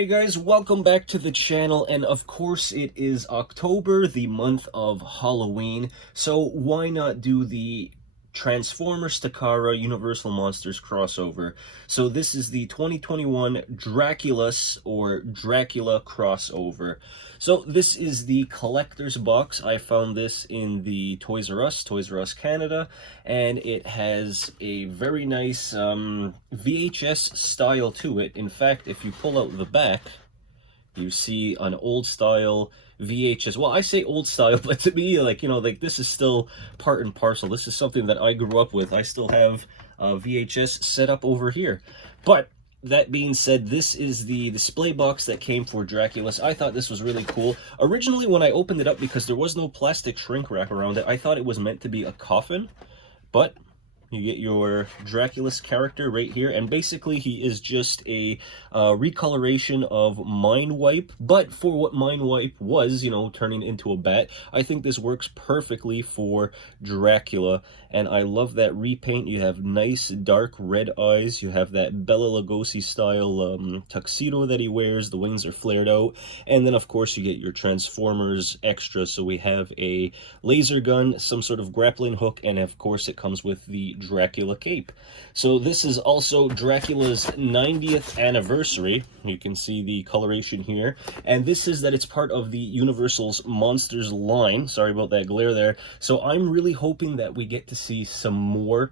Hey guys, welcome back to the channel, and of course it is October, the month of Halloween, so why not do the Transformers-Dracula Universal Monsters crossover. So this is the 2021 Draculus or Dracula crossover. So this is the collector's box. I found this in the Toys R Us Canada, and it has a very nice VHS style to it. In fact, if you pull out the back, you see an old style VHS. Well, I say old style, but to me, like, this is still part and parcel. This is something that I grew up with. I still have VHS set up over here. But that being said, this is the display box that came for Draculus. I thought this was really cool. Originally, when I opened it up, because there was no plastic shrink wrap around it, I thought it was meant to be a coffin. But you get your Draculus character right here, and basically he is just a recoloration of Mindwipe, but for what Mindwipe was, turning into a bat. I think this works perfectly for Dracula, and I love that repaint. You have nice dark red eyes, you have that Bela Lugosi style tuxedo that he wears, the wings are flared out, and then of course you get your Transformers extra, so we have a laser gun, some sort of grappling hook, and of course it comes with the Dracula Cape. So this is also Dracula's 90th anniversary. You can see the coloration here, and this is that it's part of the Universal's Monsters line. Sorry about that glare there. So I'm really hoping that we get to see some more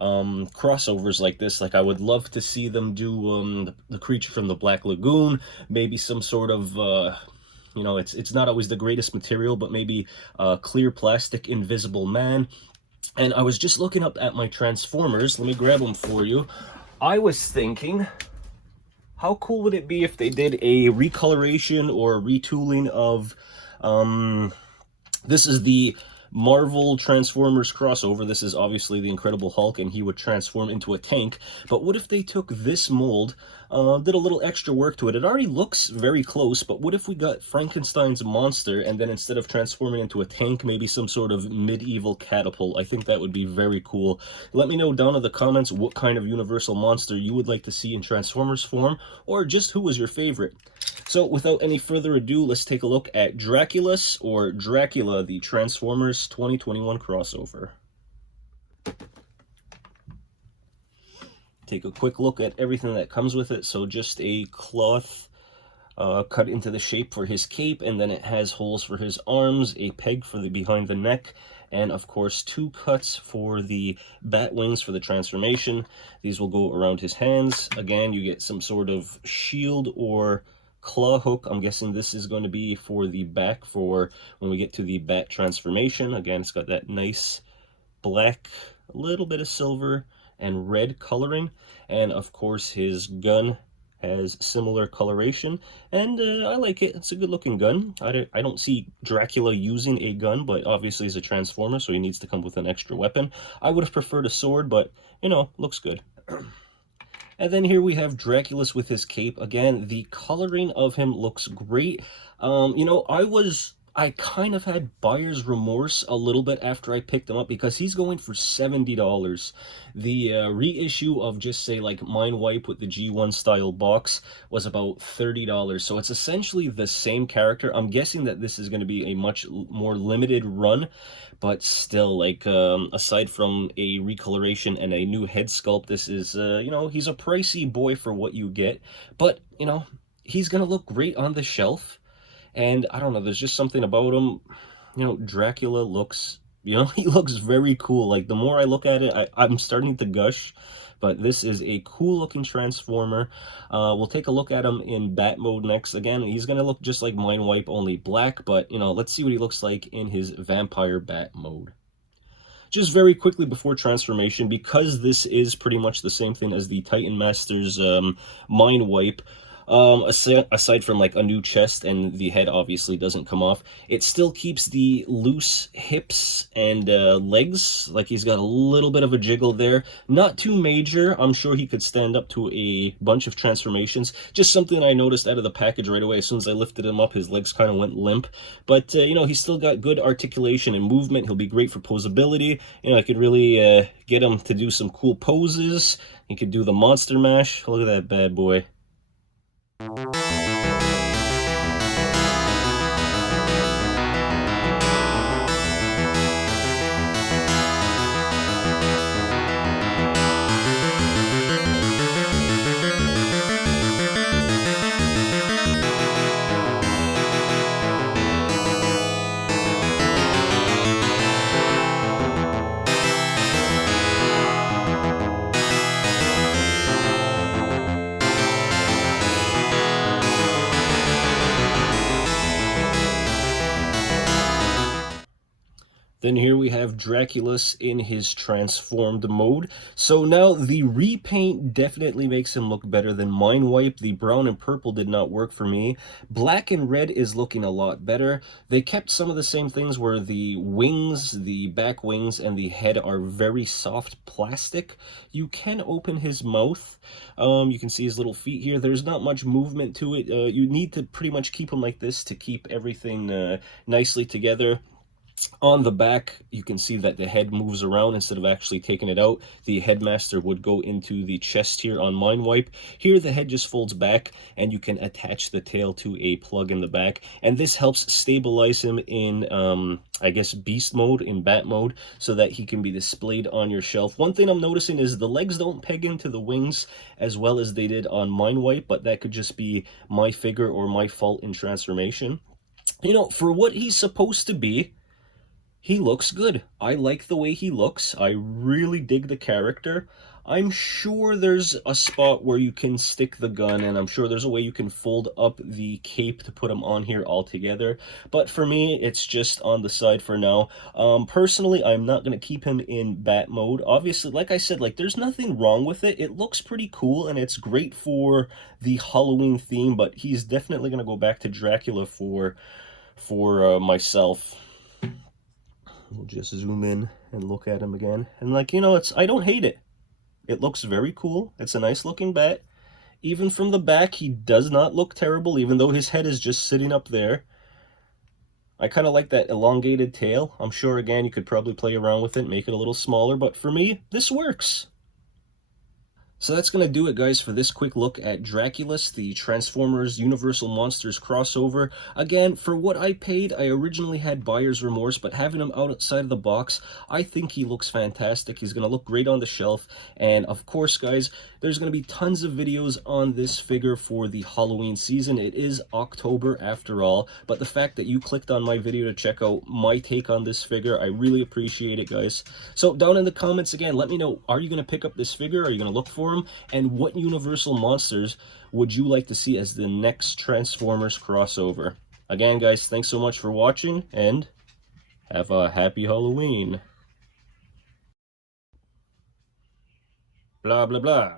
crossovers like this. Like, I would love to see them do the creature from the Black Lagoon, maybe some sort of it's not always the greatest material, but maybe clear plastic Invisible Man. And I was just looking up at my Transformers. Let me grab them for you. I was thinking, how cool would it be if they did a recoloration or retooling of, this is the Marvel Transformers crossover. This is obviously the Incredible Hulk, and he would transform into a tank. But what if they took this mold, did a little extra work to it? It already looks very close, but what if we got Frankenstein's monster, and then instead of transforming into a tank, maybe some sort of medieval catapult? I think that would be very cool. Let me know down in the comments what kind of Universal monster you would like to see in Transformers form, or just who was your favorite. So without any further ado, let's take a look at Draculus or Dracula, the Transformers 2021 crossover. Take a quick look at everything that comes with it. So just a cloth cut into the shape for his cape, and then it has holes for his arms, a peg for the behind the neck, and of course 2 cuts for the bat wings for the transformation. These will go around his hands. Again, you get some sort of shield or claw hook. I'm guessing this is going to be for the back for when we get to the bat transformation. Again, it's got that nice black, a little bit of silver and red coloring, and of course his gun has similar coloration, and I like it. It's a good looking gun. I don't see Dracula using a gun, but obviously he's a Transformer, so he needs to come with an extra weapon. I would have preferred a sword, but looks good. And then here we have Draculus with his cape. Again, the coloring of him looks great. I kind of had buyer's remorse a little bit after I picked him up, because he's going for $70. The reissue of just say like Mindwipe with the G1 style box was about $30. So it's essentially the same character. I'm guessing that this is going to be a much more limited run, but still, like, aside from a recoloration and a new head sculpt, this is, he's a pricey boy for what you get, but, he's going to look great on the shelf. And I don't know, there's just something about him. Dracula looks, he looks very cool. Like, the more I look at it, I'm starting to gush. But this is a cool looking Transformer. We'll take a look at him in bat mode next. Again, he's going to look just like Mindwipe, only black. But, let's see what he looks like in his vampire bat mode. Just very quickly before transformation, because this is pretty much the same thing as the Titan Masters Mindwipe, aside from like a new chest, and the head obviously doesn't come off, it still keeps the loose hips and legs. Like, he's got a little bit of a jiggle there, not too major. I'm sure he could stand up to a bunch of transformations. Just something I noticed out of the package right away. As soon as I lifted him up, his legs kind of went limp, but he's still got good articulation and movement. He'll be great for posability. I could really get him to do some cool poses. He could do the monster mash. Look at that bad boy. Then here we have Draculus in his transformed mode. So now the repaint definitely makes him look better than Mind Wipe. The brown and purple did not work for me. Black and red is looking a lot better. They kept some of the same things where the wings, the back wings, and the head are very soft plastic. You can open his mouth. You can see his little feet here. There's not much movement to it. You need to pretty much keep him like this to keep everything nicely together. On the back, you can see that the head moves around instead of actually taking it out. The headmaster would go into the chest here on Mind Wipe. Here, the head just folds back, and you can attach the tail to a plug in the back. And this helps stabilize him in, I guess, beast mode, in bat mode, so that he can be displayed on your shelf. One thing I'm noticing is the legs don't peg into the wings as well as they did on Mind Wipe, but that could just be my figure or my fault in transformation. You know, for what he's supposed to be, he looks good. I like the way he looks. I really dig the character. I'm sure there's a spot where you can stick the gun, and I'm sure there's a way you can fold up the cape to put him on here all together. But for me, it's just on the side for now. Personally, I'm not going to keep him in bat mode. Obviously, like I said, like there's nothing wrong with it. It looks pretty cool, and it's great for the Halloween theme, but he's definitely going to go back to Dracula for myself. We'll just zoom in and look at him again. And like, you know, I don't hate it. It looks very cool. It's a nice looking bat. Even from the back, he does not look terrible, even though his head is just sitting up there. I kind of like that elongated tail. I'm sure, again, you could probably play around with it, make it a little smaller, but for me, this works. So that's going to do it, guys, for this quick look at Draculus, the Transformers Universal Monsters crossover. Again, for what I paid, I originally had buyer's remorse, but having him outside of the box, I think he looks fantastic. He's going to look great on the shelf. And of course, guys, there's going to be tons of videos on this figure for the Halloween season. It is October after all, but the fact that you clicked on my video to check out my take on this figure, I really appreciate it, guys. So down in the comments, again, let me know, are you going to pick up this figure? Are you going to look for him? And what Universal monsters would you like to see as the next Transformers crossover? Again, guys, thanks so much for watching, and have a happy Halloween. Blah, blah, blah.